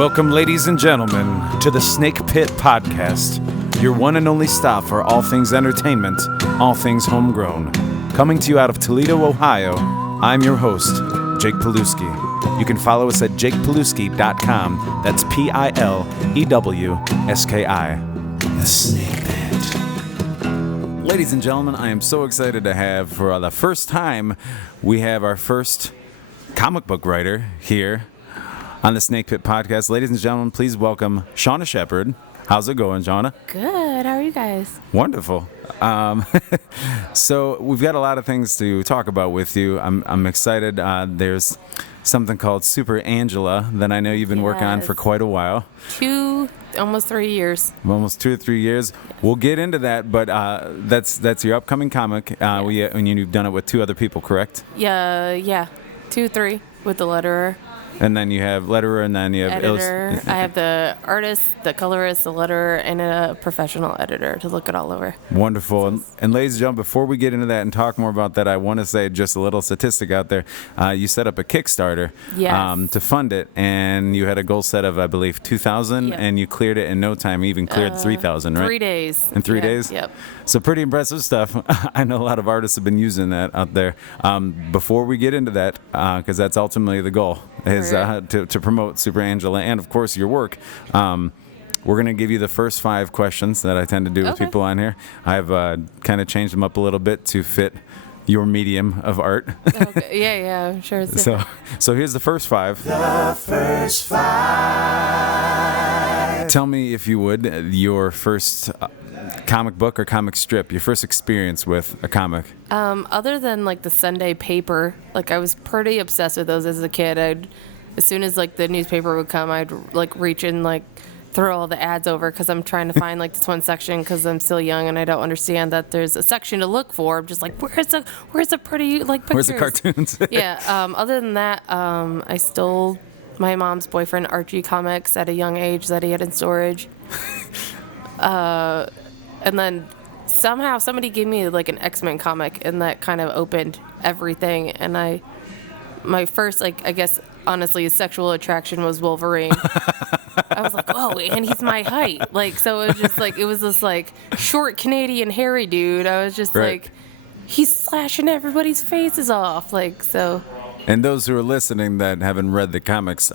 Welcome, ladies and gentlemen, to the Snake Pit Podcast, your one and only stop for all things entertainment, all things homegrown. Coming to you out of Toledo, Ohio, I'm your host, Jake Pilewski. You can follow us at jakepilewski.com. That's Pilewski. The Snake Pit. Ladies and gentlemen, I am so excited to have, for the first time, we have our first comic book writer here on the Snake Pit Podcast. Ladies and gentlemen, please welcome Shawna Shepherd. How's it going, Shawna? Good. How are you guys? Wonderful. So we've got a lot of things to talk about with you. I'm excited. There's something called Super Angela that I know you've been working on for quite a while. Almost 3 years. Almost 2 or 3 years. We'll get into that, but that's your upcoming comic. And you've done it with 2 other people, correct? Yeah. 2, 3 with the letterer. And then you have letterer, and then you have editor. I have the artist, the colorist, the letterer, and a professional editor to look it all over. Wonderful. And ladies and gentlemen, before we get into that and talk more about that, I want to say just a little statistic out there. You set up a Kickstarter to fund it, and you had a goal set of, I believe, 2,000, and you cleared it in no time. You even cleared 3,000, right? 3 days. In 3 days? Yep. So pretty impressive stuff. I know a lot of artists have been using that out there. Before we get into that, because that's ultimately the goal, is to promote Super Angela and, of course, your work. We're going to give you the first 5 questions that I tend to do with people on here. I've kind of changed them up a little bit to fit your medium of art. Okay. Yeah, I'm sure it's different. So here's the first 5. The first 5. Tell me, if you would, your first comic book or comic strip, your first experience with a comic. Other than like the Sunday paper, like I was pretty obsessed with those as a kid. As soon as like the newspaper would come, I'd like reach and like throw all the ads over because I'm trying to find like this one section because I'm still young and I don't understand that there's a section to look for. I'm just like, where's the pretty like pictures? Where's the cartoons? Yeah. Other than that, I stole my mom's boyfriend Archie comics at a young age that he had in storage. And then somehow somebody gave me like an X-Men comic, and that kind of opened everything. And my first, like, I guess, honestly, sexual attraction was Wolverine. I was like, oh, and he's my height. Like, so it was just like, it was this like short Canadian hairy dude. I was just like, he's slashing everybody's faces off. Like, so. And those who are listening that haven't read the comics,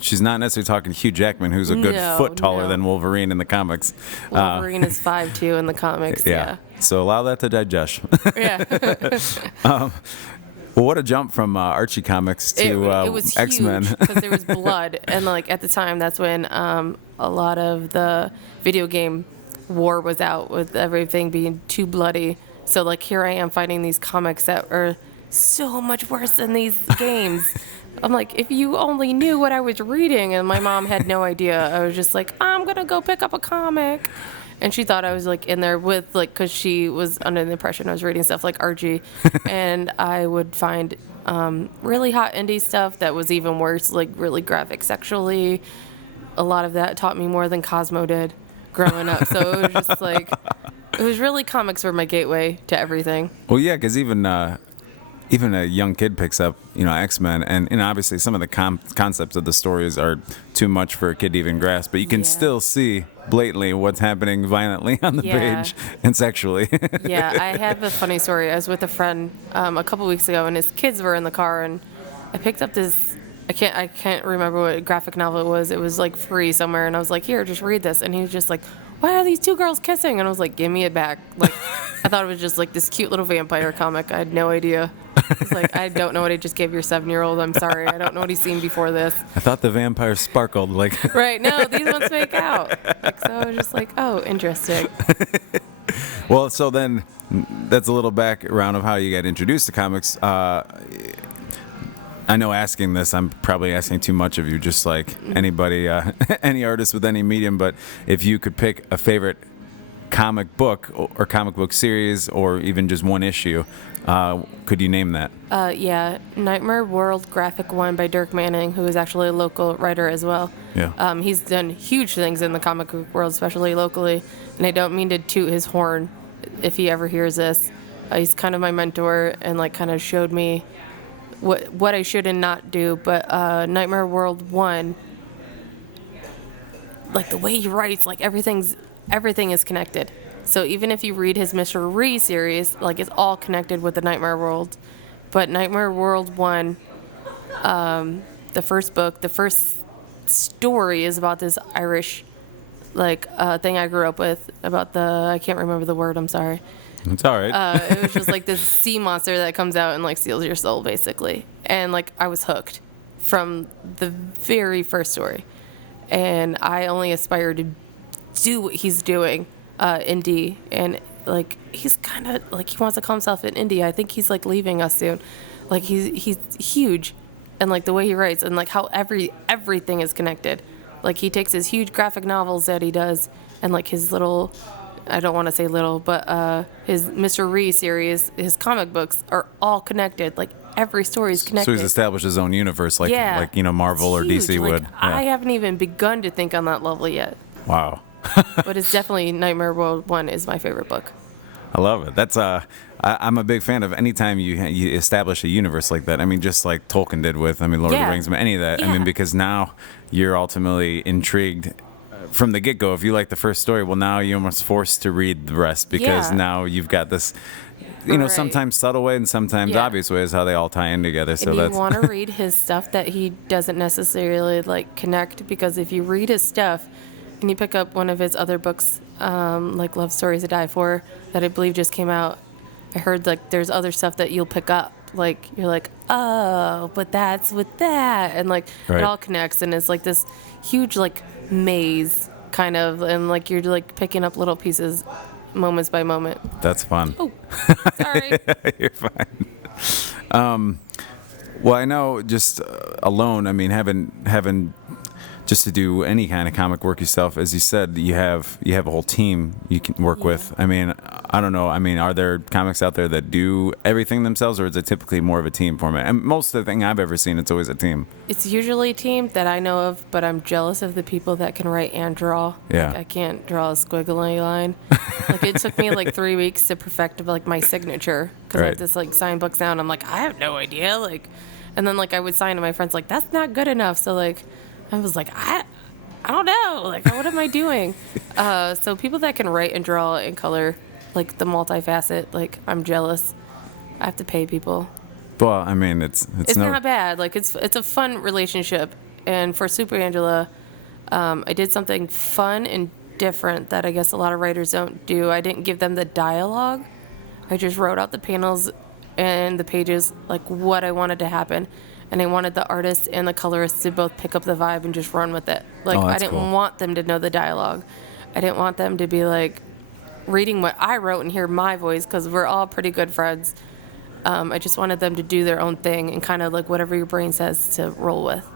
she's not necessarily talking Hugh Jackman, who's a good foot taller than Wolverine in the comics. Wolverine is 5'2" in the comics, yeah. So allow that to digest. Yeah. Well, what a jump from Archie comics to it was X-Men. Because there was blood. And like at the time, that's when a lot of the video game war was out, with everything being too bloody. So like here I am fighting these comics that are so much worse than these games. I'm like, if you only knew what I was reading. And my mom had no idea. I was just like, I'm gonna go pick up a comic, and she thought I was like in there with like, because she was under the impression I was reading stuff like Archie. And I would find really hot indie stuff that was even worse, like really graphic sexually. A lot of that taught me more than Cosmo did growing up. So it was just like, it was really, comics were my gateway to everything. Well, yeah, because even a young kid picks up, X-Men, and obviously some of the concepts of the stories are too much for a kid to even grasp, but you can still see blatantly what's happening violently on the page and sexually. Yeah, I have a funny story. I was with a friend a couple weeks ago, and his kids were in the car, and I picked up this, I can't remember what graphic novel it was. It was like free somewhere, and I was like, here, just read this. And he was just like, why are these 2 girls kissing? And I was like, give me it back. Like, I thought it was just like this cute little vampire comic. I had no idea. I was like, I don't know what I just gave your 7-year-old. I'm sorry. I don't know what he's seen before this. I thought the vampires sparkled like. Right. No, these ones make out. Like, so I was just like, oh, interesting. Well, so then that's a little background of how you got introduced to comics. I know asking this, I'm probably asking too much of you, just like anybody, any artist with any medium, but if you could pick a favorite comic book or comic book series or even just one issue, could you name that? Yeah, Nightmare World Graphic 1 by Dirk Manning, who is actually a local writer as well. Yeah. He's done huge things in the comic book world, especially locally, and I don't mean to toot his horn if he ever hears this. He's kind of my mentor and like kind of showed me what I should and not do, but Nightmare World 1 like the way he writes, like everything is connected. So even if you read his Mr. Ree series, like it's all connected with the Nightmare World. But Nightmare World 1, the first book, the first story is about this Irish thing I grew up with about I can't remember the word, I'm sorry. It's all right. It was just like this sea monster that comes out and like steals your soul basically. And like I was hooked from the very first story. And I only aspire to do what he's doing in D. And like he's kind of like he wants to call himself in India. I think he's like leaving us soon. Like he's huge. And like the way he writes and like how everything is connected. Like he takes his huge graphic novels that he does and like his little, I don't want to say little, but his Mr. Ree series, his comic books are all connected. Like every story is connected. So he's established his own universe, like Marvel or huge. DC would. Like, I haven't even begun to think on that level yet. Wow. But it's definitely Nightmare World 1 is my favorite book. I love it. That's I'm a big fan of anytime you establish a universe like that. I mean, just like Tolkien did with, Lord of the Rings, any of that. Yeah. I mean, because now you're ultimately intrigued from the get-go. If you like the first story, well, now you're almost forced to read the rest because now you've got this, Right. sometimes subtle way and sometimes obvious ways how they all tie in together. So and that's you want to read his stuff that he doesn't necessarily like connect, because if you read his stuff and you pick up one of his other books, like Love Stories to Die For, that I believe just came out, I heard like there's other stuff that you'll pick up. Like you're like, oh, but that's with that, and like Right. it all connects, and it's like this huge like maze kind of, and like you're like picking up little pieces, moments by moment. That's fun. Oh, sorry. You're fine. Well, I know just alone, I mean, having just to do any kind of comic work yourself, as you said, you have a whole team you can work with. I mean, I don't know. I mean, are there comics out there that do everything themselves, or is it typically more of a team format? And most of the thing I've ever seen, it's always a team. It's usually a team that I know of, but I'm jealous of the people that can write and draw. Yeah. Like, I can't draw a squiggly line. Like it took me like 3 weeks to perfect like my signature, because I Right. have this like sign books now, and I'm like, I have no idea. Like, and then like I would sign to my friends like, that's not good enough. So like I was like, I don't know. Like, what am I doing? So people that can write and draw and color, like the multifacet, like I'm jealous. I have to pay people. Well, I mean, it's Not bad. Like it's a fun relationship. And for Super Angela, I did something fun and different that I guess a lot of writers don't do. I didn't give them the dialogue. I just wrote out the panels and the pages, like what I wanted to happen. And I wanted the artist and the colorist to both pick up the vibe and just run with it. Like, I didn't want them to know the dialogue. I didn't want them to be like reading what I wrote and hear my voice, because we're all pretty good friends. I just wanted them to do their own thing and kind of like whatever your brain says to roll with.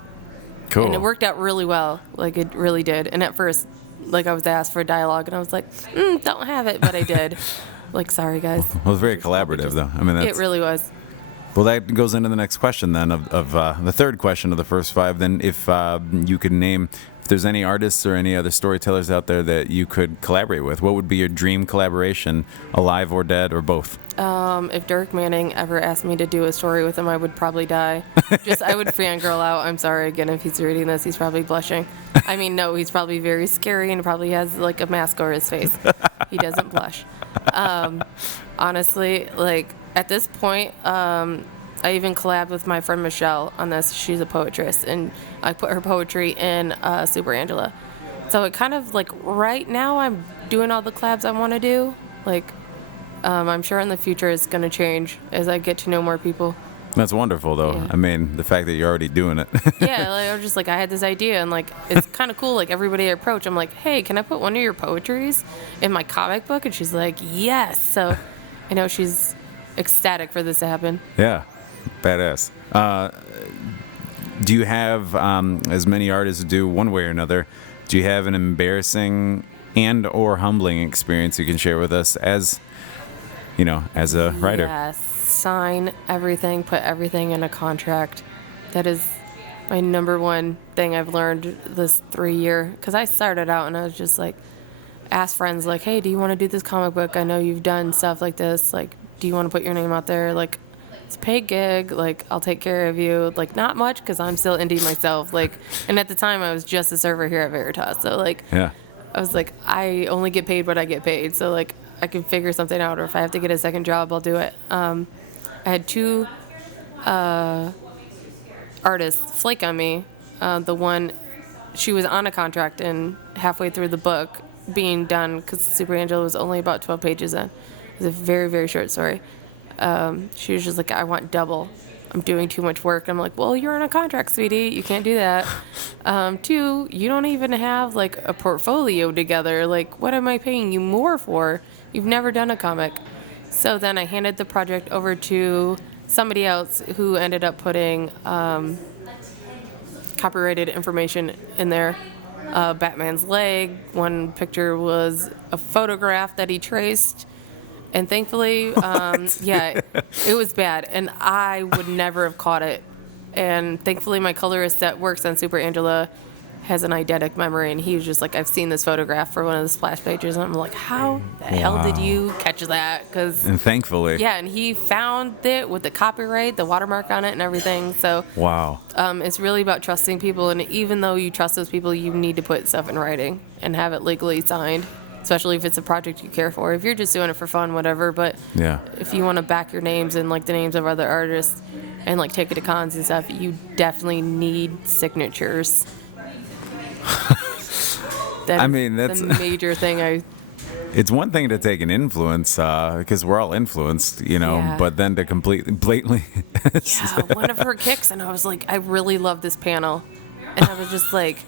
cool. And it worked out really well. Like, it really did. And at first, like, I was asked for a dialogue and I was like, don't have it, but I did. Like, sorry, guys. Well, it was very collaborative, though. I mean, It really was. Well, that goes into the next question then, of the third question of the first five. Then, if you could name, if there's any artists or any other storytellers out there that you could collaborate with, what would be your dream collaboration, alive or dead, or both? If Dirk Manning ever asked me to do a story with him, I would probably die. I would fangirl out. I'm sorry again if he's reading this. He's probably blushing. I mean, no, he's probably very scary and probably has like a mask over his face. He doesn't blush. Honestly, like at this point, I even collabed with my friend Michelle on this. She's a poetress, and I put her poetry in Super Angela. So it kind of like right now I'm doing all the collabs I want to do. Like, I'm sure in the future it's going to change as I get to know more people. That's wonderful, though. Yeah. I mean, the fact that you're already doing it. Yeah, like, I was just like, I had this idea, and like, it's kind of cool. Like, everybody I approach, I'm like, hey, can I put one of your poetries in my comic book? And she's like, yes. So I know she's ecstatic for this to happen. Yeah, badass. Do you have, as many artists do one way or another, do you have an embarrassing and or humbling experience you can share with us as, as a writer? Yes. Sign everything, put everything in a contract. That is my number one thing I've learned this 3 year. Because I started out and I was just like, ask friends like, hey, do you want to do this comic book? I know you've done stuff like this. Like, do you want to put your name out there? Like, it's a paid gig. Like, I'll take care of you. Like, not much because I'm still indie myself. Like, and at the time I was just a server here at Veritas. So like, Yeah. I was like, I only get paid what I get paid. So like, I can figure something out, or if I have to get a second job, I'll do it. I had two artists flake on me. The one, she was on a contract and halfway through the book being done, because Super Angela was only about 12 pages in. It was a very, very short story. She was just like, I want double. I'm doing too much work. I'm like, well, you're on a contract, sweetie. You can't do that. Two, you don't even have like a portfolio together. Like, what am I paying you more for? You've never done a comic. So then I handed the project over to somebody else who ended up putting copyrighted information in there. Batman's leg. One picture was a photograph that he traced. And thankfully, yeah, it was bad. And I would never have caught it. And thankfully, my colorist that works on Super Angela has an eidetic memory. And he was just like, I've seen this photograph for one of the splash pages. And I'm like, how the hell did you catch that? And thankfully. Yeah, and he found it with the copyright, the watermark on it and everything. So Wow. It's really about trusting people. And even though you trust those people, you need to put stuff in writing and have it legally signed. Especially if it's a project you care for. If you're just doing it for fun, whatever. But Yeah. if you want to back your names and like the names of other artists and like take it to cons and stuff, you definitely need signatures. I mean, that's the major thing. It's one thing to take an influence, because we're all influenced, you know, Yeah. but then to completely, blatantly. Yeah, one of her kicks, and I was like, I really love this panel. And I was just like,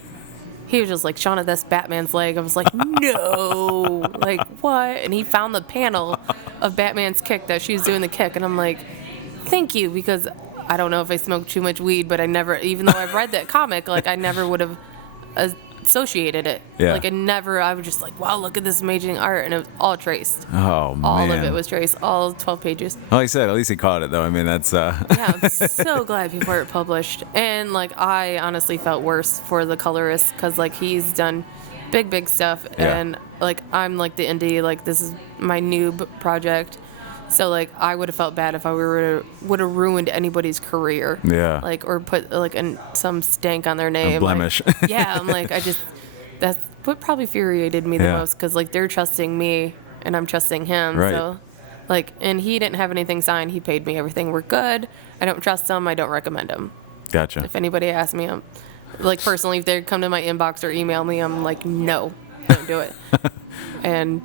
he was just like, Shawna, that's Batman's leg. I was like, no, like what? And he found the panel of Batman's kick that she was doing the kick. And I'm like, thank you, because I don't know if I smoked too much weed, but I never, even though I've read that comic, like I never would have associated it. Yeah. Like I was just like, wow, look at this amazing art. And it was all traced. Oh, man. All of it was traced, all 12 pages. Like I said, at least he caught it, though. I mean, that's... Yeah, I'm so glad people were published. And, like, I honestly felt worse for the colorist because, like, he's done big stuff. Yeah. And, like, I'm, like, the indie. Like, this is my noob project. So, like, I would have felt bad if I would have ruined anybody's career. Yeah. Like, or put, like, some stank on their name. A blemish. Like, yeah, I'm like, that's what probably infuriated me the Yeah. most because, like, they're trusting me and I'm trusting him. Right. So, like, and he didn't have anything signed. He paid me everything. We're good. I don't trust him. I don't recommend him. Gotcha. If anybody asks me, like, personally, if they come to my inbox or email me, I'm like, no, don't do it. And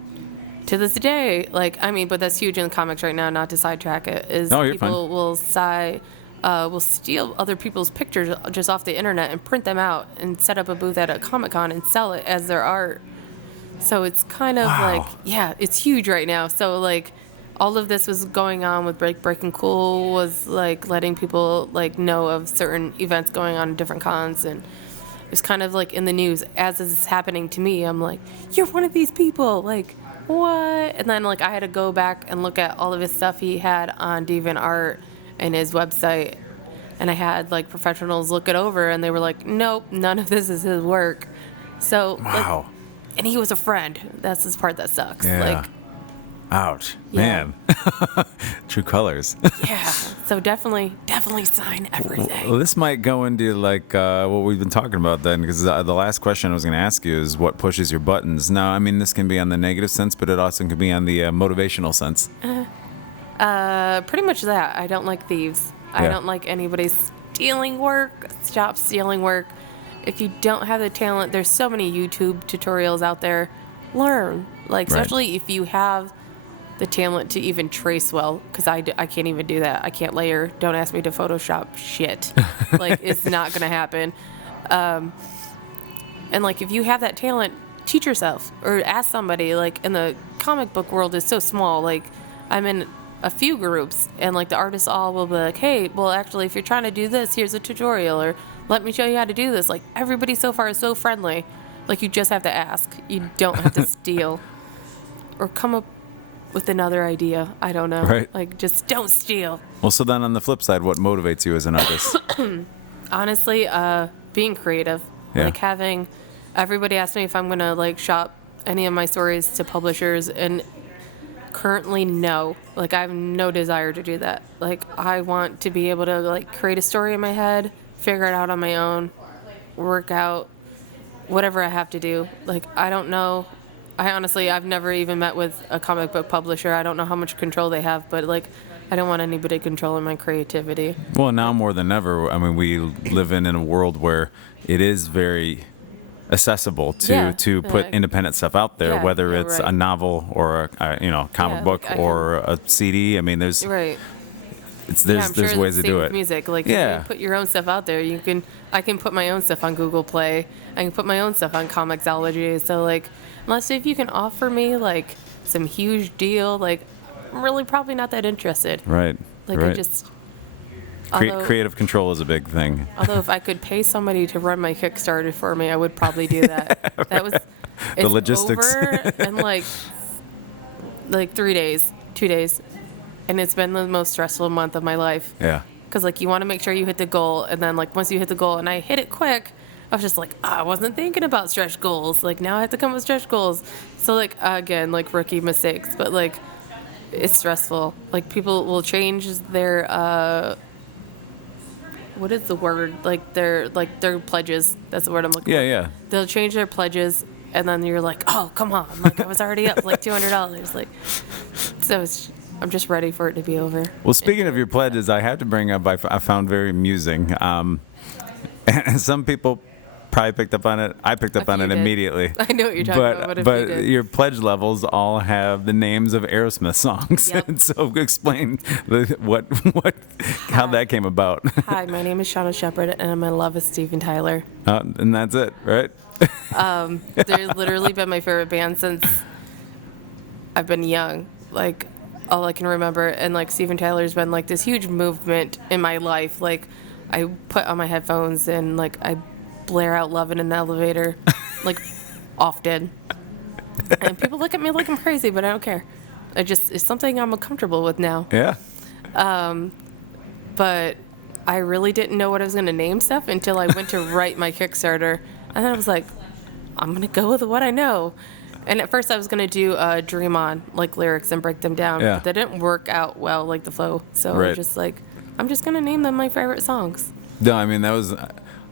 to this day, like, I mean, but that's huge in the comics right now, not to sidetrack it, is No, you're people fine. will steal other people's pictures just off the internet and print them out and set up a booth at a Comic-Con and sell it as their art. So it's kind of like, yeah, it's huge right now. So, like, all of this was going on with Breaking Cool was, like, letting people, like, know of certain events going on in different cons. And it was kind of, like, in the news. As this is happening to me, I'm like, you're one of these people. Like, what? And then, like, I had to go back and look at all of his stuff he had on DeviantArt and his website. And I had, like, professionals look it over, and they were like, nope, none of this is his work. So, Wow. like, and he was a friend. That's the part that sucks. Yeah. Like, Ouch. Yeah. Man. True colors. yeah. So definitely sign everything. Well, this might go into like what we've been talking about then, because the last question I was going to ask you is what pushes your buttons. Now, I mean, this can be on the negative sense, but it also can be on the motivational sense. Pretty much that. I don't like thieves. I Yeah. don't like anybody stealing work. Stop stealing work. If you don't have the talent, there's so many YouTube tutorials out there. Learn. Like, Right. especially if you have the talent to even trace well, because I can't even do that. I can't layer. Don't ask me to Photoshop shit. Like, it's not going to happen. And, like, if you have that talent, teach yourself or ask somebody. Like, in the comic book world is so small. Like, I'm in a few groups, and, like, the artists all will be like, hey, well, actually, if you're trying to do this, here's a tutorial, or let me show you how to do this. Like, everybody so far is so friendly. Like, you just have to ask. You don't have to steal or come up with another idea. I don't know. Right. Like, just don't steal. Well, so then on the flip side, what motivates you as an artist? Honestly, being creative. Yeah. Like, having everybody ask me if I'm going to, like, shop any of my stories to publishers, and currently, no. Like, I have no desire to do that. Like, I want to be able to, like, create a story in my head, figure it out on my own, work out, whatever I have to do. Like, I don't know. I've never even met with a comic book publisher. I don't know how much control they have, but, like, I don't want anybody controlling my creativity. Well, now more than ever, I mean, we live in a world where it is very accessible to put independent stuff out there, whether it's a novel or a comic book or a CD. I mean, there's there's ways to do it. Music, like if you put your own stuff out there, I can put my own stuff on Google Play. I can put my own stuff on Comixology. So like, unless if you can offer me like some huge deal, like I'm really probably not that interested. Right. Like right. I just. Creative control is a big thing. Although if I could pay somebody to run my Kickstarter for me, I would probably do that. That was the logistics. Over in like 2 days, and it's been the most stressful month of my life. Yeah. Because like you want to make sure you hit the goal, and then like once you hit the goal, and I hit it quick, I was just like, I wasn't thinking about stretch goals. Like now I have to come with stretch goals. So like again, like rookie mistakes, but like it's stressful. Like people will change their. What is the word? Like their pledges. That's the word I'm looking for. Yeah. They'll change their pledges, and then you're like, oh, come on. Like I was already up like $200. Like, so I'm just ready for it to be over. Well, speaking of your pledges, I have to bring up, I found very amusing. And some people probably picked up on it. I picked up on it immediely. I know what you're talking about, but your pledge levels all have the names of Aerosmith songs. Yep. And so explain how that came about. Hi, my name is Shawna Shepherd, and I'm in love with Steven Tyler. And that's it, right? They've literally been my favorite band since I've been young. Like, all I can remember. And, like, Steven Tyler's been, like, this huge movement in my life. Like, I put on my headphones and, like, I blare out Love in an Elevator, like, often. And people look at me like I'm crazy, but I don't care. It's something I'm comfortable with now. Yeah. But I really didn't know what I was going to name stuff until I went to write my Kickstarter. And then I was like, I'm going to go with what I know. And at first I was going to do Dream On, like lyrics and break them down. Yeah. But they didn't work out well, like the flow. So I was just like, I'm just going to name them my favorite songs. No, I mean, that was,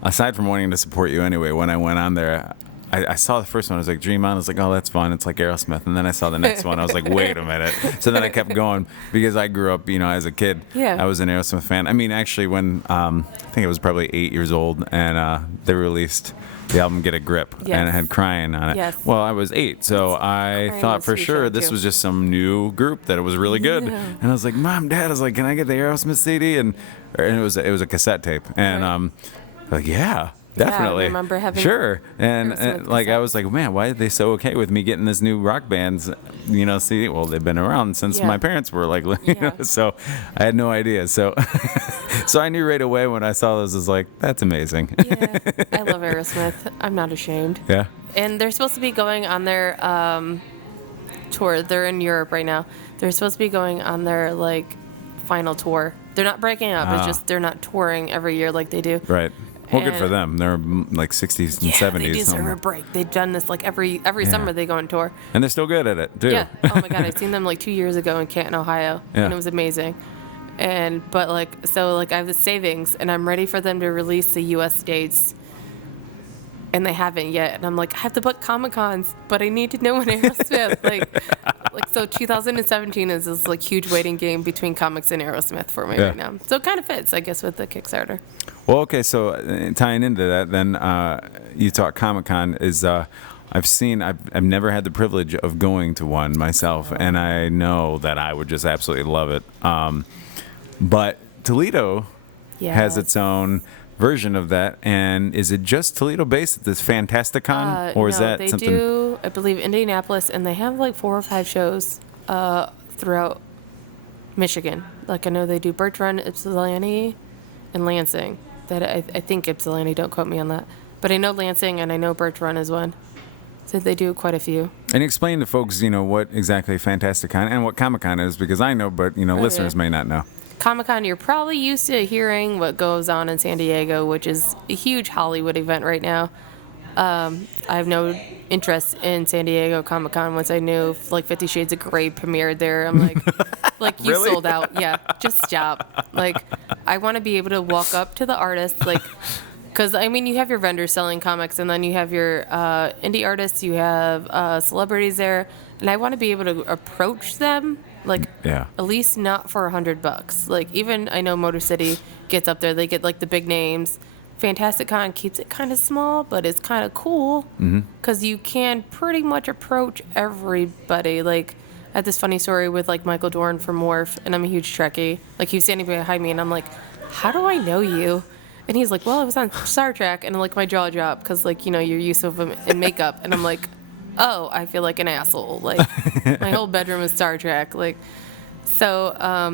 aside from wanting to support you anyway, when I went on there, I saw the first one. I was like, Dream On. I was like, oh, that's fun. It's like Aerosmith. And then I saw the next one. I was like, wait a minute. So then I kept going because I grew up, as a kid. Yeah. I was an Aerosmith fan. I mean, actually, when I think I was probably 8 years old, and they released the album Get a Grip, and it had Crying on it. Yes. Well, I was 8, so I thought for sure this was just some new group that it was really good. Yeah. And I was like, Mom, Dad, I was like, can I get the Aerosmith CD? And it was a cassette tape. And like, yeah. Definitely. Yeah, I remember having and like I was like, man, why are they so okay with me getting this new rock band's CD? Well, they've been around since my parents were like, so I had no idea. So so I knew right away when I saw this, I was like, that's amazing. Yeah, I love Aerosmith. I'm not ashamed. Yeah. And they're supposed to be going on their tour. They're in Europe right now. They're supposed to be going on their like final tour. They're not breaking up. It's just they're not touring every year like they do. Right. Well, good for them. They're like 60s and 70s. They deserve a break. They've done this like every summer they go on tour. And they're still good at it, too. Yeah. Oh, my God. I seen them like 2 years ago in Canton, Ohio. Yeah. And it was amazing. But I have the savings, and I'm ready for them to release the U.S. dates. And they haven't yet. And I'm like, I have to book Comic-Cons, but I need to know when Aerosmith. So 2017 is this like huge waiting game between comics and Aerosmith for me right now. So it kind of fits, I guess, with the Kickstarter. Well, okay, so tying into that, then you talk Comic-Con is I've never had the privilege of going to one myself, and I know that I would just absolutely love it. But Toledo has its own version of that, and is it just Toledo based, this Fantasticon, or is that they something? They do, I believe, Indianapolis, and they have like 4 or 5 shows throughout Michigan. Like I know they do Birch Run, Ypsilanti, and Lansing. That I think Ypsilanti, don't quote me on that. But I know Lansing and I know Birch Run is one. So they do quite a few. And explain to folks, what exactly Fantasticon and what Comic-Con is, because I know, but listeners may not know. Comic-Con, you're probably used to hearing what goes on in San Diego, which is a huge Hollywood event right now. I have no interest in San Diego Comic-Con. Once I knew like 50 Shades of Grey premiered there, I'm like you Really? sold out. Yeah, just stop. Like, I want to be able to walk up to the artist, like, because I mean, you have your vendors selling comics, and then you have your indie artists, you have celebrities there, and I want to be able to approach them, like, Yeah. at least not for $100. Like, even I know Motor City gets up there, they get like the big names. Fantastic Con keeps it kind of small, but it's kind of cool because you can pretty much approach everybody. Like, I had this funny story with like Michael Dorn from Morph, and I'm a huge Trekkie. Like, he was standing behind me, and I'm like, how do I know you? And he's like, well, I was on Star Trek, and like my jaw dropped because like, you know, your use of him in makeup, and I'm like, oh, I feel like an asshole. Like, my whole bedroom is Star Trek. Like, so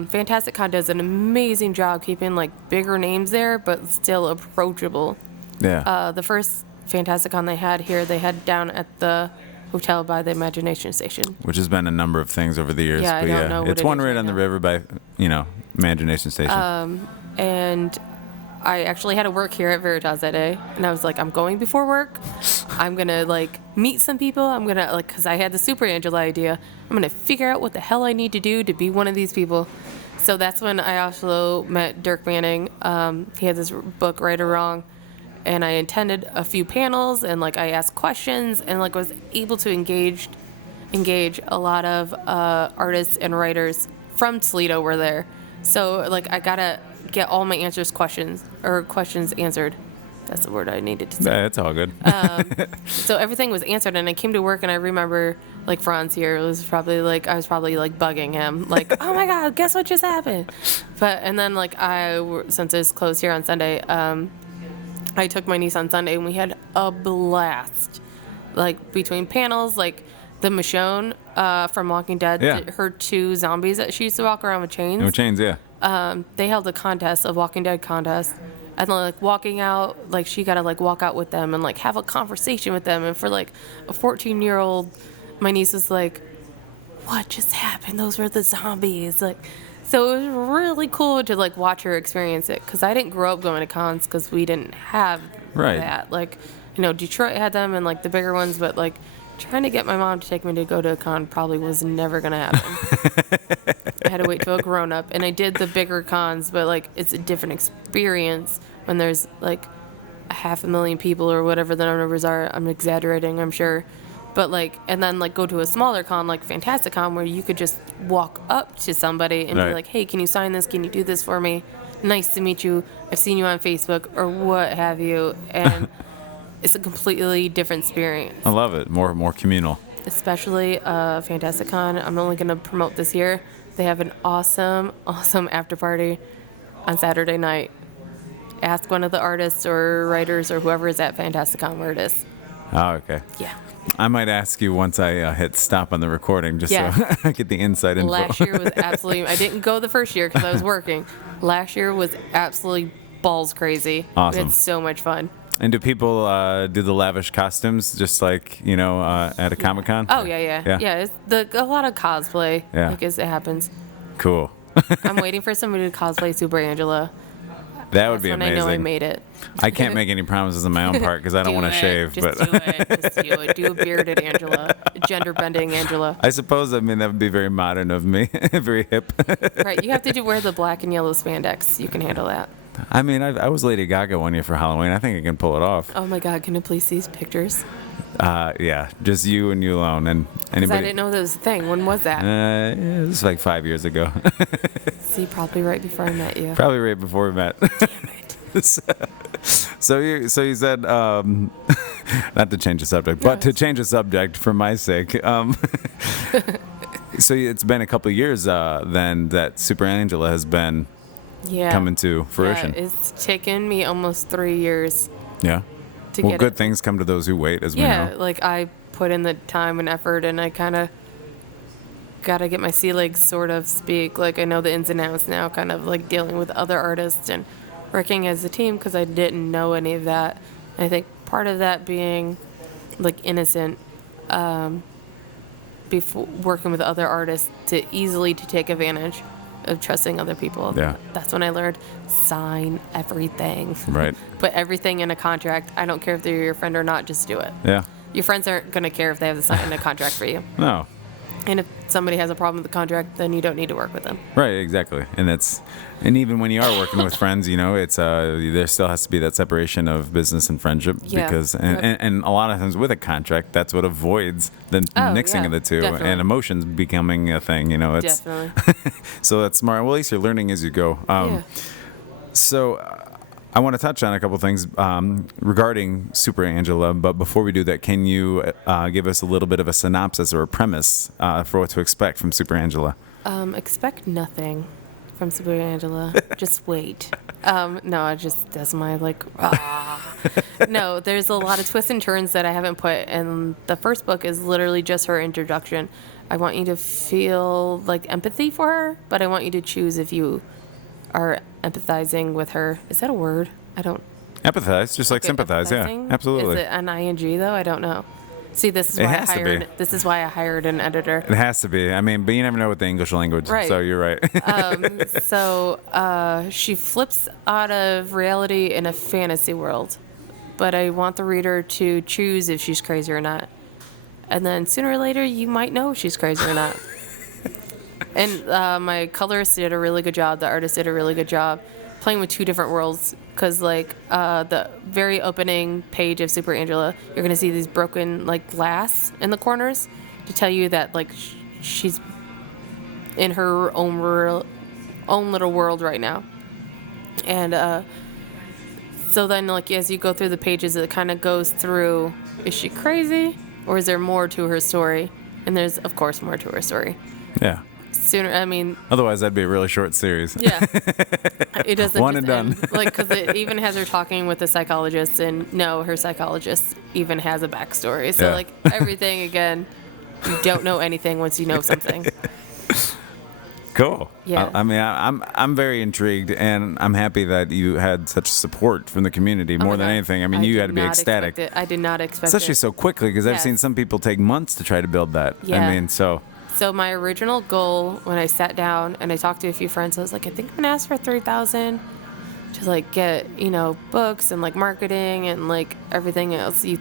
Fantastic Con does an amazing job keeping like bigger names there, but still approachable. Yeah. The first Fantastic Con they had here, they had down at the hotel by the Imagination Station. Which has been a number of things over the years. Yeah, but I don't know what it's it one is right right on the now. river by, Imagination Station. And I actually had to work here at Veritas that day, and I was like, I'm going before work. I'm gonna like meet some people. I'm gonna like, cause I had the Super Angela idea. I'm gonna figure out what the hell I need to do to be one of these people. So that's when I also met Dirk Manning. He had this book, Right or Wrong, and I attended a few panels, and like I asked questions, and like was able to engage a lot of artists and writers from Toledo were there. So like I gotta get all my questions answered. That's the word I needed to say. Yeah, it's all good. So everything was answered, and I came to work, and I remember like Franz here I was probably like bugging him, like, oh my god, guess what just happened? And then like since it's closed here on Sunday, I took my niece on Sunday, and we had a blast. Like between panels, like the Michonne from Walking Dead, Yeah. her two zombies that she used to walk around with chains. No chains, yeah. They held a Walking Dead contest, and then like walking out, like she got to like walk out with them and like have a conversation with them. And for like a 14-year-old, my niece was like, "What just happened? Those were the zombies!" Like, so it was really cool to like watch her experience it, because I didn't grow up going to cons because we didn't have Right. that. Like, Detroit had them and like the bigger ones, but like trying to get my mom to take me to go to a con probably was never gonna happen. I had to wait till a grown up, and I did the bigger cons, but like it's a different experience when there's like 500,000 people or whatever the numbers are. I'm exaggerating, I'm sure, but like, and then like go to a smaller con like Fantastic Con where you could just walk up to somebody and Right. be like, hey, can you sign this? Can you do this for me? Nice to meet you. I've seen you on Facebook or what have you, and it's a completely different experience. I love it. More communal. Especially Fantastic Con. I'm only going to promote this year. They have an awesome after party on Saturday night. Ask one of the artists or writers or whoever is at Fantastic Con where it is. Oh, okay. Yeah. I might ask you once I hit stop on the recording, just Yeah. so I get the inside info. Last year was absolutely, I didn't go the first year because I was working. Last year was absolutely balls crazy. Awesome. We had so much fun. And do people do the lavish costumes just like, at a Comic-Con? Oh, yeah. Yeah, it's a lot of cosplay. Yeah. I guess it happens. Cool. I'm waiting for somebody to cosplay Super Angela. That would That's be when amazing. I know I made it. I can't make any promises on my own part because I don't Do want to it. shave. Just But do it. Just do it. Do a bearded Angela. Gender bending Angela. I suppose, that would be very modern of me, very hip. Right. You have to wear the black and yellow spandex. You can handle that. I was Lady Gaga one year for Halloween. I think I can pull it off. Oh my God. Can I please see these pictures? Yeah, just you and you alone. And Because I anybody. didn't know that was a thing. When was that? It was like 5 years ago. See, probably right before I met you. Probably right before we met. Damn it. So you said, not to change the subject, but to change the subject for my sake. So it's been a couple of years then that Super Angela has been Yeah. coming to fruition. Yeah, it's taken me almost 3 years Yeah. to Well, get good it. things come to those who wait, as we Yeah, know. like I put in the time and effort, and I kind of got to get my sea legs, sort of speak. Like I know the ins and outs now, kind of like dealing with other artists and working as a team because I didn't know any of that. And I think part of that being like innocent, before working with other artists to take advantage. of trusting other people. Yeah. That's when I learned sign everything. Right. Put everything in a contract. I don't care if they're your friend or not, just do it. Yeah. Your friends aren't going to care if they have to sign a contract for you. No. And if somebody has a problem with the contract, then you don't need to work with them. Right, exactly. And even when you are working with friends, it's there still has to be that separation of business and friendship Yeah. because and a lot of times with a contract, that's what avoids the mixing yeah, of the two definitely. and emotions becoming a thing. It's Definitely. so that's smart. Well, at least you're learning as you go. Yeah. So I want to touch on a couple things regarding Super Angela, but before we do that, can you give us a little bit of a synopsis or a premise for what to expect from Super Angela? Expect nothing from Super Angela. Just wait. No, that's my No, there's a lot of twists and turns that I haven't put, and the first book is literally just her introduction. I want you to feel like empathy for her, but I want you to choose if you are empathizing with her. Is that a word? I don't. Empathize, just like Okay, sympathize. Yeah, empathizing? absolutely. Is it an ing though? I don't know. See, this is It why has to be. This is why I hired an editor. It has to be. I mean, but you never know with the English language, Right. so you're right. So she flips out of reality in a fantasy world, but I want the reader to choose if she's crazy or not. And then sooner or later, you might know if she's crazy or not. And my colorist did a really good job. The artist did a really good job playing with two different worlds. Because, the very opening page of Super Angela, you're going to see these broken, glass in the corners to tell you that, she's in her own little world right now. And so then, as you go through the pages, it kind of goes through, is she crazy? Or is there more to her story? And there's, of course, more to her story. Yeah. Otherwise that'd be a really short series. Yeah. It doesn't One just and done. end, because it even has her talking with the psychologist, and no, her psychologist even has a backstory. So, Yeah. Everything, again, you don't know anything once you know something. Cool. Yeah. I'm very intrigued, and I'm happy that you had such support from the community more than anything. You had to be ecstatic. I did not expect Especially it. so quickly, because I've Yes. seen some people take months to try to build that. Yeah. So my original goal when I sat down and I talked to a few friends, I was like, I think I'm going to ask for $3,000 to get, books and marketing and everything else you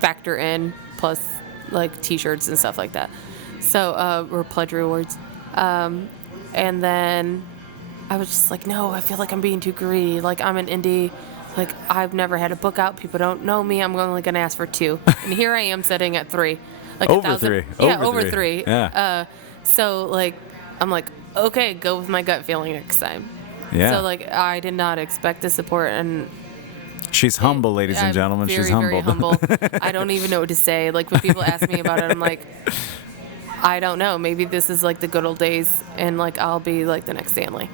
factor in, plus t-shirts and stuff like that. So, or pledge rewards. And then I was just like, no, I feel like I'm being too greedy. I'm an indie. I've never had a book out. People don't know me. I'm only going to ask for 2. And here I am sitting at 3. Over 3. Yeah, over 3. Yeah. So, I'm like, okay, go with my gut feeling next time. Yeah. So, I did not expect the support. And she's humble, ladies and gentlemen. Very, She's humble. very humble. I don't even know what to say. When people ask me about it, I'm like, I don't know. Maybe this is the good old days, and I'll be the next Stanley.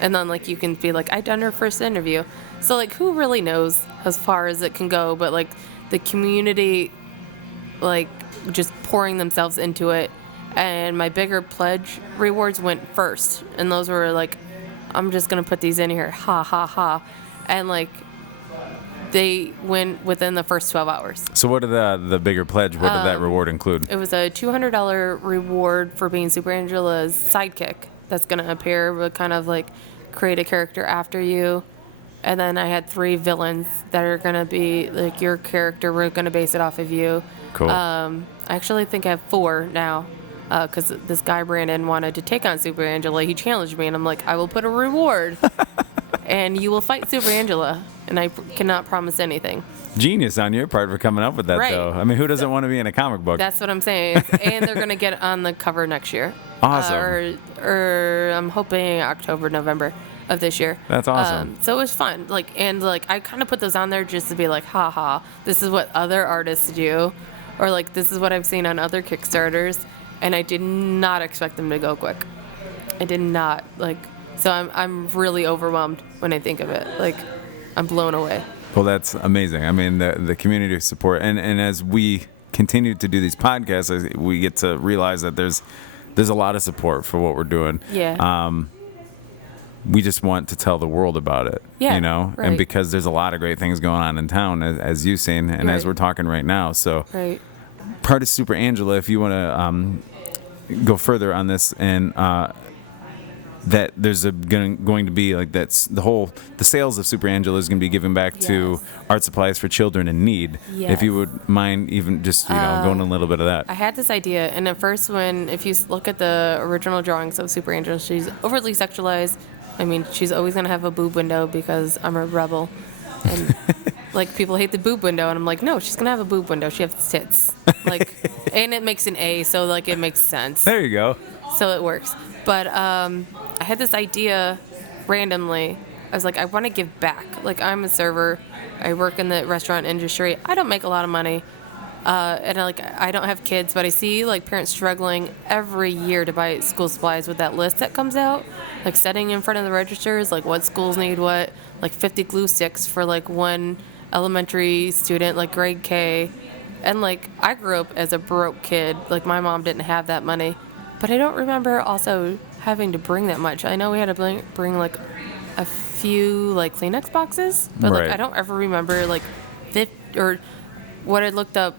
And then you can be I'd done her first interview. So who really knows as far as it can go? But the community, just pouring themselves into it. And my bigger pledge rewards went first, and those were I'm just gonna put these in here, ha ha ha, and they went within the first 12 hours. So what did the bigger pledge, what did that reward include? It was a $200 reward for being Super Angela's sidekick that's going to appear, but kind of create a character after you. And then I had 3 villains that are going to be your character. We're going to base it off of you. Cool. I actually think I have 4 now, because this guy, Brandon, wanted to take on Super Angela. He challenged me, and I'm like, I will put a reward, and you will fight Super Angela. And I cannot promise anything. Genius on your part for coming up with that, Right. though. Who doesn't want to be in a comic book? That's what I'm saying. And they're going to get on the cover next year. Awesome. Or I'm hoping October, November of this year. That's awesome. So it was fun. I kind of put those on there just to be ha ha, this is what other artists do. Or this is what I've seen on other Kickstarters. And I did not expect them to go quick. I did not. So I'm really overwhelmed when I think of it. I'm blown away. Well, that's amazing. The community support, and as we continue to do these podcasts, we get to realize that there's a lot of support for what we're doing. Yeah. We just want to tell the world about it. Yeah, and right. because there's a lot of great things going on in town, as you've seen, and as Right. we're talking right now. So, Right. part of Super Angela, if you want to go further on this and that there's going to be like that's the sales of Super Angela is going to be given back to art supplies for children in need. Yes. If you would mind even just going a little bit of that. I had this idea, and at first, if you look at the original drawings of Super Angela, she's overly sexualized. I mean, she's always gonna have a boob window because I'm a rebel, and like people hate the boob window, and I'm like, no, she's gonna have a boob window. She has tits, like, and it makes an A, so like it makes sense. There you go. So it works. But I had this idea randomly. I was like, I want to give back. Like, I'm a server. I work in the restaurant industry. I don't make a lot of money. And I don't have kids, but I see like parents struggling every year to buy school supplies with that list that comes out, like setting in front of the registers, like what schools need what, like 50 glue sticks for like one elementary student, like grade K. And like I grew up as a broke kid. Like my mom didn't have that money, but I don't remember also having to bring that much. I know we had to bring like a few like Kleenex boxes, but like I don't ever remember like or what I looked up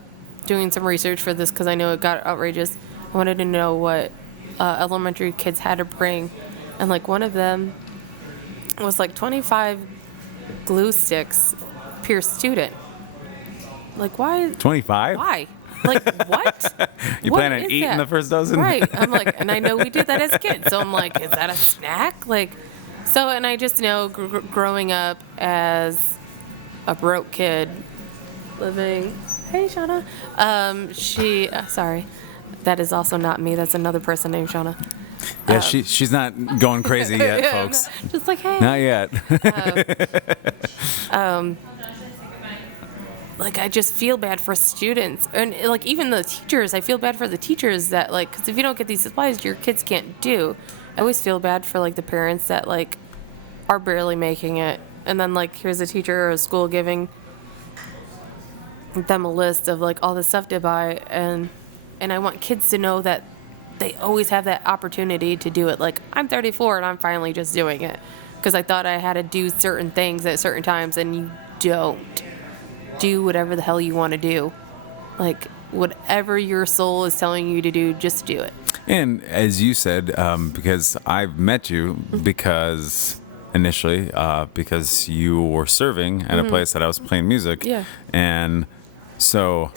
doing some research for this because I know it got outrageous. I wanted to know what elementary kids had to bring, and like one of them was like 25 glue sticks per student. Like why? 25? Why? Like what? You plan on eating the first dozen? Right. I'm like, and I know we did that as kids, so I'm like, is that a snack? Like, so, and I just know growing up as a broke kid, living. Hey, Shawna. Sorry. That is also not me. That's another person named Shawna. Yeah, she's not going crazy yet, folks. Just like, hey. Not yet. Like, I just feel bad for students. And, like, even the teachers, I feel bad for the teachers that, like, because if you don't get these supplies, your kids can't do. I always feel bad for, like, the parents that, like, are barely making it. And then, like, here's a teacher or a school giving them a list of like all the stuff to buy, and I want kids to know that they always have that opportunity to do it. Like I'm 34 and I'm finally just doing it because I thought I had to do certain things at certain times, and you don't. Do whatever the hell you want to do. Like whatever your soul is telling you to do, just do it. And as you said, because I've met you because initially because you were serving at a place that I was playing music. Yeah. And so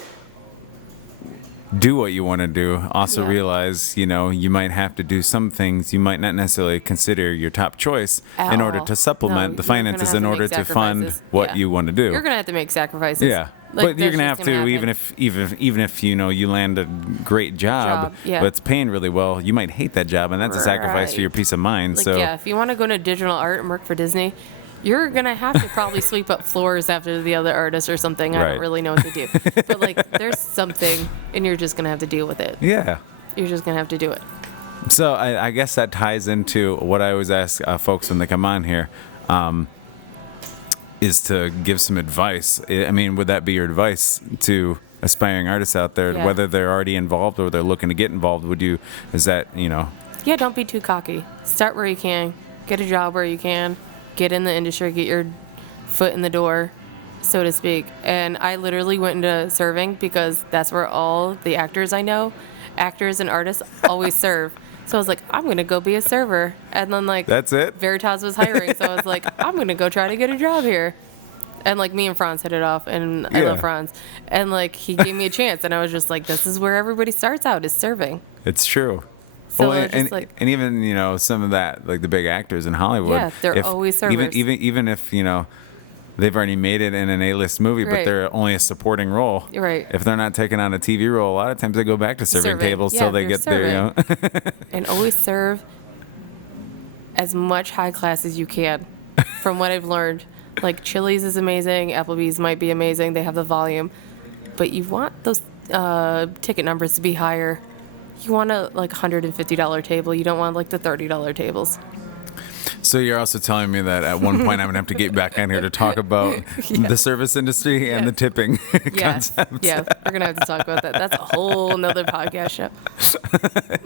do what you want to do. Also realize, you might have to do some things you might not necessarily consider your top choice in order to supplement the finances in order to fund what you want to do. You're going to have to make sacrifices. Yeah. Like, but you're going to have to, even if you land a great job, but it's paying really well, you might hate that job, and that's a sacrifice for your peace of mind. Like, so if you want to go into digital art and work for Disney, you're going to have to probably sweep up floors after the other artists or something. I don't really know what to do. But, like, there's something, and you're just going to have to deal with it. Yeah. You're just going to have to do it. So I guess that ties into what I always ask folks when they come on here, is to give some advice. I mean, would that be your advice to aspiring artists out there, whether they're already involved or they're looking to get involved? Yeah, don't be too cocky. Start where you can. Get a job where you can. Get in the industry, get your foot in the door, so to speak. And I literally went into serving because that's where all the actors I know, actors and artists, always serve. So I was like, I'm going to go be a server. And then, like, that's it. Veritas was hiring. So I was like, I'm going to go try to get a job here. And, like, me and Franz hit it off. And I love Franz. And, like, he gave me a chance. And I was just like, this is where everybody starts out, is serving. It's true. So and even some of that, like the big actors in Hollywood, they're always servers. Even if they've already made it in an A-list movie, but they're only a supporting role. Right. If they're not taking on a TV role, a lot of times they go back to serving tables till they get there. And always serve as much high class as you can. From what I've learned, like Chili's is amazing, Applebee's might be amazing. They have the volume, but you want those ticket numbers to be higher. You want a $150 table. You don't want the $30 tables. So you're also telling me that at one point I'm going to have to get back on here to talk about the service industry and the tipping concept. Yeah, we're going to have to talk about that. That's a whole nother podcast show.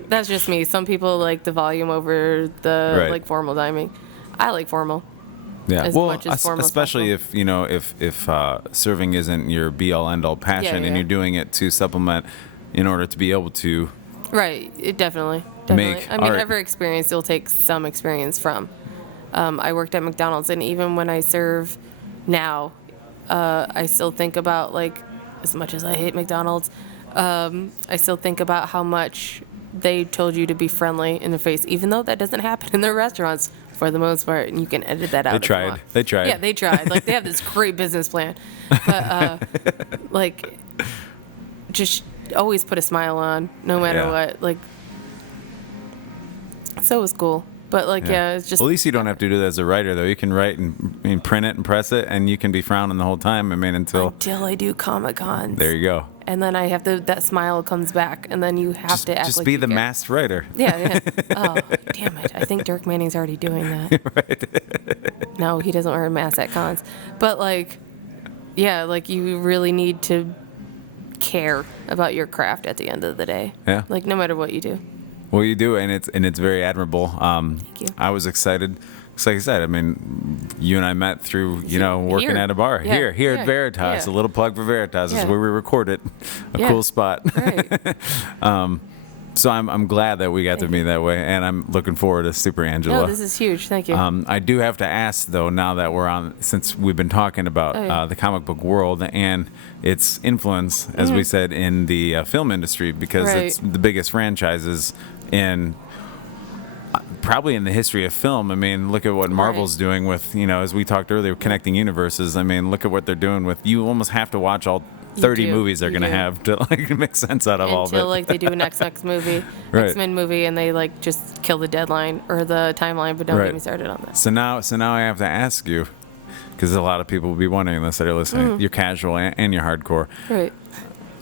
That's just me. Some people like the volume over the formal diming. I like formal. Yeah, much as formal, especially if serving isn't your be-all end-all passion and you're doing it to supplement in order to be able to Right. It definitely. Make I mean, art. every experience you'll take some experience from. I worked at McDonald's, and even when I serve now, I still think about, like, as much as I hate McDonald's, I still think about how much they told you to be friendly in the face, even though that doesn't happen in their restaurants for the most part, and you can edit that out. They if you tried. want. They tried. Yeah, they tried. Like, they have this great business plan, but like, just always put a smile on, no matter Yeah. what. Like, so it was cool. But like, yeah, it's just. Well, at least you don't have to do that as a writer, though. You can write and print it and press it, and you can be frowning the whole time. I mean, until I do Comic Cons. there you go. And then I have to. That smile comes back, and then you have to act Just like be you the care. masked writer. Yeah. Oh, damn it! I think Dirk Manning's already doing that. Right. No, he doesn't wear a mask at cons. But like, yeah, like you really need to care about your craft at the end of the day. Yeah. Like no matter what you do. Well, you do, and it's very admirable. Thank you. I was excited. It's like I said, I mean, you and I met through, working Here. at a bar. Yeah, Here at yeah, Veritas. yeah. A little plug for Veritas. Is Yeah. where we record it. A Yeah. cool spot. Right. So I'm glad that we got to meet that way, and I'm looking forward to Super Angela. No, this is huge. Thank you. I do have to ask, though, now that we're on, since we've been talking about Oh, yeah. the comic book world and its influence, as we said, in the film industry, because Right. it's the biggest franchises in probably in the history of film. I mean, look at what Marvel's doing with, as we talked earlier, connecting universes. I mean, look at what they're doing with, you almost have to watch all 30 do. movies they're You going to do. have to like make sense out of all of it. Until like they do an X-Men movie, and they like just kill the deadline or the timeline. But don't Right. get me started on that. So now I have to ask you, because a lot of people will be wondering this that are listening. You're casual and you're hardcore. Right.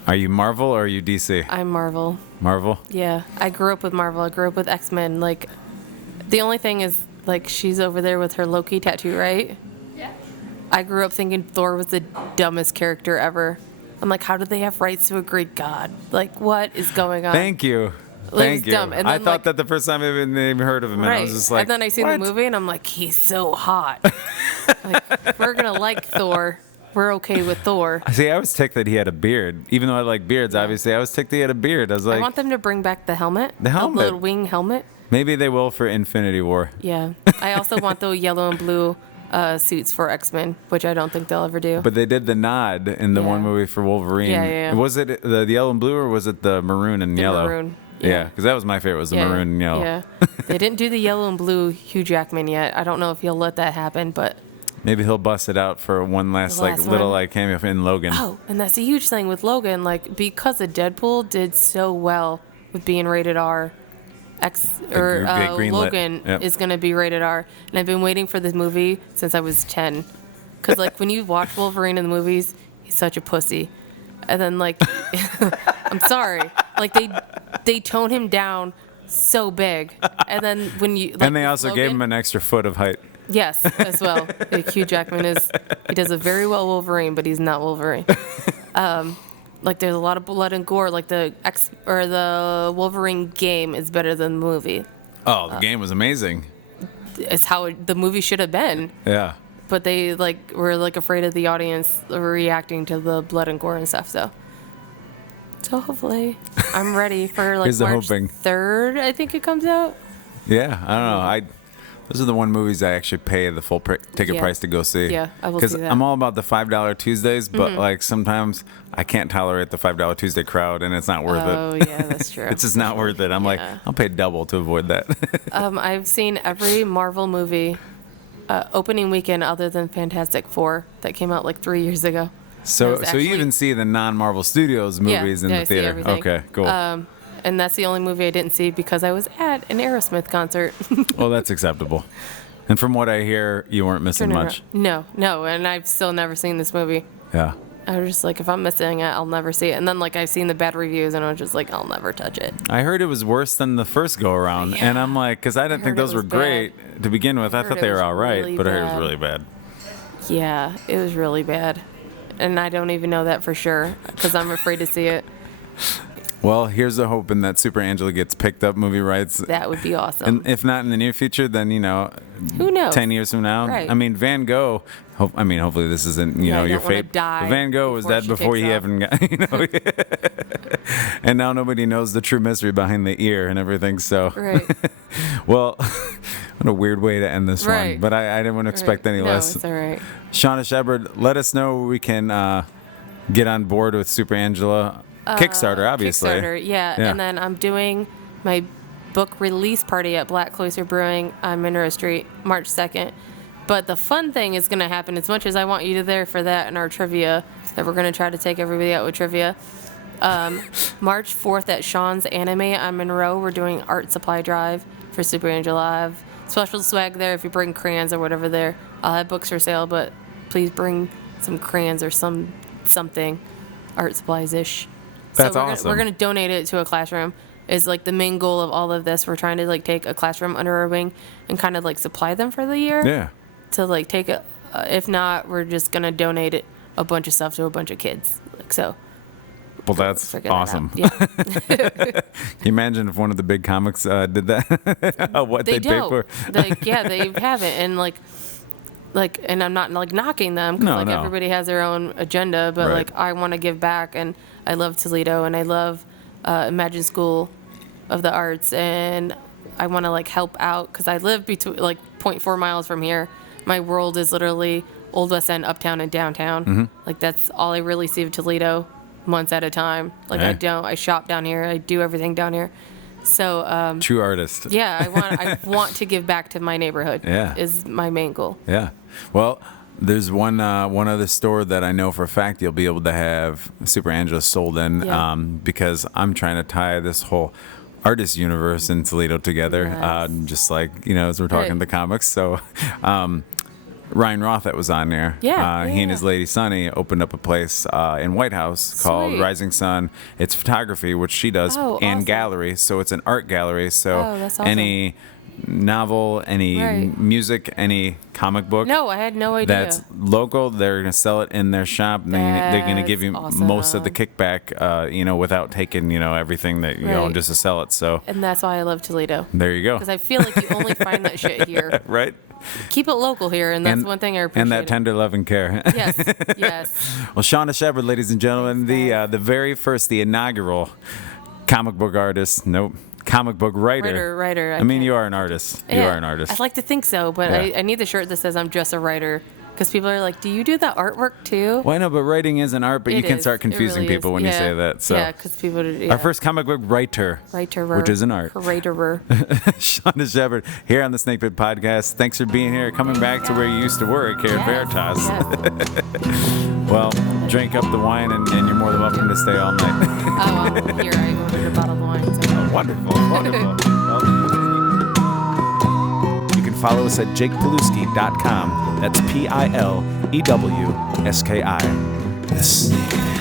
Are you Marvel or are you DC? I'm Marvel. Marvel? Yeah, I grew up with Marvel. I grew up with X-Men. Like, the only thing is, like, she's over there with her Loki tattoo, right? Yeah. I grew up thinking Thor was the dumbest character ever. I'm like, how did they have rights to a Greek god? Like, what is going on? Thank you. It was Thank you. dumb. And I then, thought like- that the first time I even heard of him, and I Right. was just like, and then I seen what? the movie, and I'm like, he's so hot. Like, if we're gonna like Thor, we're okay with Thor. See, I was ticked that he had a beard. Even though I like beards, obviously, I was ticked that he had a beard. I was I like, want them to bring back the helmet. The helmet. The wing helmet. maybe they will for Infinity War. Yeah. I also want the yellow and blue suits for X-Men, which I don't think they'll ever do. But they did the nod in the Yeah. one movie for Wolverine. Yeah, yeah. Was it the yellow and blue, or was it the maroon and The yellow? maroon, Yeah, yeah. because that was my favorite, was the Yeah, maroon and yellow. Yeah. They didn't do the yellow and blue Hugh Jackman yet. I don't know if he'll let that happen, but Maybe he'll bust it out for one last, The last little one. cameo in Logan. oh, and that's a huge thing with Logan. Like, because of Deadpool did so well with being rated R, greenlit. Logan Yep. is gonna be rated R, and I've been waiting for this movie since I was 10. Cause like when you watch Wolverine in the movies, he's such a pussy, and then like, I'm sorry, like they tone him down so big, and then when you like, and they with also gave Logan- him an extra foot of height. Yes, as well. Like Hugh Jackman he does a very well Wolverine, but he's not Wolverine. Like there's a lot of blood and gore. Like the Wolverine game is better than the movie. Oh, the game was amazing. It's how the movie should have been. Yeah. But they like were like afraid of the audience reacting to the blood and gore and stuff. So hopefully I'm ready for like Here's the March hoping. 3rd. I think it comes out. Yeah, I don't know. Those are the one movies I actually pay the full ticket Yeah. price to go see. Yeah, I will Because see that. I'm all about the $5 Tuesdays, but like sometimes I can't tolerate the $5 Tuesday crowd, and it's not worth Oh it. yeah, that's true. It's just not worth it. I'm like, Yeah. I'll pay double to avoid that. I've seen every Marvel movie opening weekend other than Fantastic Four that came out like 3 years ago. so was you actually- even see the non-Marvel Studios movies in yeah, the I see theater. everything. Okay, cool. And that's the only movie I didn't see because I was at an Aerosmith concert. Well, that's acceptable. And from what I hear, you weren't missing Turn it much. around. No, and I've still never seen this movie. Yeah. I was just like, if I'm missing it, I'll never see it. And then like I've seen the bad reviews, and I was just like, I'll never touch it. I heard it was worse than the first go around, and I'm like, because I didn't think heard it those were was great to begin with. I heard thought it they were was all right, really but I heard it was bad. really bad. Yeah, it was really bad, and I don't even know that for sure because I'm afraid to see it. Well, here's the hoping that Super Angela gets picked up movie rights. That would be awesome. And if not in the near future, then, Who knows? 10 years from now. Right. I mean, Van Gogh, hopefully this isn't, I your don't wanna fate. die Van Gogh was before dead she before takes he off. even got, and now nobody knows the true mystery behind the ear and everything. So, Right. well, what a weird way to end this one. Right. But I didn't want to expect any no, less. it's all right. Shawna Shepard, let us know where we can get on board with Super Angela. Kickstarter, obviously. Kickstarter, yeah. And then I'm doing my book release party at Black Cloister Brewing on Monroe Street, March 2nd. But the fun thing is going to happen, as much as I want you to there for that and our trivia, that we're going to try to take everybody out with trivia. March 4th at Sean's Anime on Monroe, we're doing art supply drive for Super Angela. I have special swag there if you bring crayons or whatever there. I'll have books for sale, but please bring some crayons or something, art supplies-ish. That's so awesome. We're gonna donate it to a classroom. Is like the main goal of all of this. We're trying to like take a classroom under our wing and kind of like supply them for the year. Yeah. To like take a, if not, we're just gonna donate it a bunch of stuff to a bunch of kids. Like so. Well, that's awesome. Yeah. Can you imagine if one of the big comics did that? What They they'd pay don't. for? Like yeah, they haven't, and like, and I'm not like knocking them because No. everybody has their own agenda, but Right. like I want to give back, and I love Toledo, and I love Imagine School of the Arts, and I want to like help out because I live between like 0.4 miles from here. My world is literally Old West End, Uptown, and Downtown. Mm-hmm. Like that's all I really see of Toledo, months at a time. Like Hey. I shop down here, I do everything down here. So True artist. yeah, I want to give back to my neighborhood. Yeah. Is my main goal. Yeah. Well, there's one other store that I know for a fact you'll be able to have Super Angela sold in, Yeah. because I'm trying to tie this whole artist universe in Toledo together, Yes. just like as we're talking Right. the comics. So. Ryan Roth that was on there. Yeah, He and his yeah. lady Sunny opened up a place in White House called Sweet. Rising Sun. It's photography, which she does, Oh, and awesome. gallery. So it's an art gallery. So Oh, that's awesome. any novel, any Right. music, any comic book No, I had no idea. that's local, they're going to sell it in their shop. And they're going to give you That's most of the awesome. kickback, without taking, everything that you own Right. just to sell it. So and that's why I love Toledo. there you go. Because I feel like you only find that shit here. Right? Keep it local here, and that's one thing I appreciate. And that tender love and care. Yes, yes. Well, Shawna Shepard, ladies and gentlemen, Thanks, the very first, the inaugural comic book artist. Nope. Comic book writer. Writer. I mean, you are an artist. You are an artist. I'd like to think so, but Yeah. I need the shirt that says I'm just a writer. Because people are like, do you do that artwork too? Well, I know, but writing is an art, but you It can is. start It confusing really people is. when you Yeah. say that. So, yeah, because people. Yeah. our first comic book writer, which is an art. Writerer. Shawna Shepard here on the Snake Pit Podcast. Thanks for being here, coming back to where you used to work here at Veritas. Yes. Well, drink up the wine, and you're more than welcome to stay all night. Oh, here I ordered a bottle of wine. So. Wonderful, wonderful. Well, you can follow us at jakepilewski.com. That's Pilewski. The Snake Pit.